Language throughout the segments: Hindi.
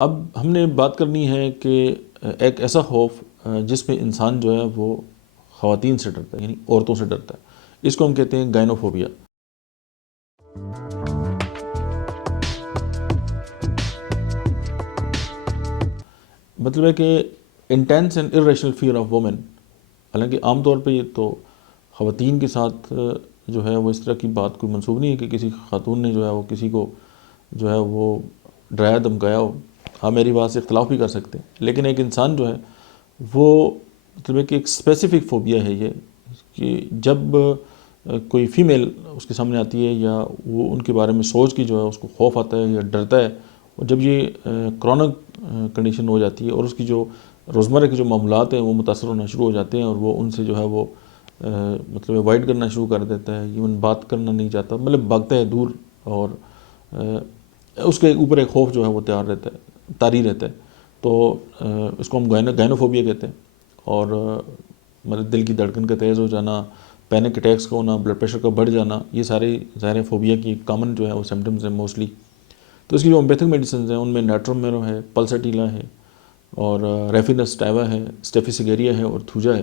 अब हमने बात करनी है कि एक ऐसा खौफ जिसमें इंसान जो है वो ख़वातीन से डरता है, यानी औरतों से डरता है। इसको हम कहते हैं गायनोफोबिया। मतलब है कि intense and irrational fear of women. हालांकि आमतौर पे ये तो ख़वातीन के साथ जो है वो इस तरह की बात कोई मंसूब नहीं है कि किसी खातून ने जो है वो किसी को जो है वो डराया धमकाया हो। हाँ, मेरी बात से इख्तलाफ भी कर सकते हैं, लेकिन एक इंसान जो है वो मतलब है कि एक स्पेसिफ़िक फ़ोबिया है ये, कि जब कोई फ़ीमेल उसके सामने आती है या वो उनके बारे में सोच के जो है उसको खौफ आता है या डरता है, और जब ये क्रॉनिक कंडीशन हो जाती है और उसकी जो रोज़मर्रा के जो मामलात हैं वो मुतासर होना शुरू हो जाते हैं और वो उनसे जो है वो मतलब अवॉइड करना शुरू कर देता है, इवन बात करना नहीं चाहता, मतलब भागता है दूर, और उसके ऊपर एक खौफ जो है वो तैयार रहता है, तारी रहता है। तो इसको हम गायनोफोबिया कहते हैं। और मतलब दिल की धड़कन का तेज़ हो जाना, पैनिक अटैक्स का होना, ब्लड प्रेशर का बढ़ जाना, ये सारे ज़ाहिर फोबिया की कॉमन जो है वो सिम्टम्स हैं मोस्टली। तो इसकी जो होम्योपैथिक मेडिसिन हैं उनमें नाइट्रोमेरो है, पल्साटीला है, और रेफिनस टाइवा है, स्टेफिसिगेरिया है और थूजा है।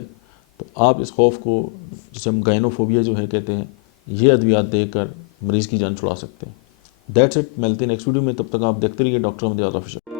तो आप इस खौफ को, जिसे हम गायनोफोबिया जो है कहते हैं, ये अद्वियात देकर मरीज़ की जान छुड़ा सकते हैं। That's it. मिलते हैं नेक्स्ट वीडियो में, तब तक आप देखते रहिए डॉक्टर अहमद एजाज ऑफिशियल।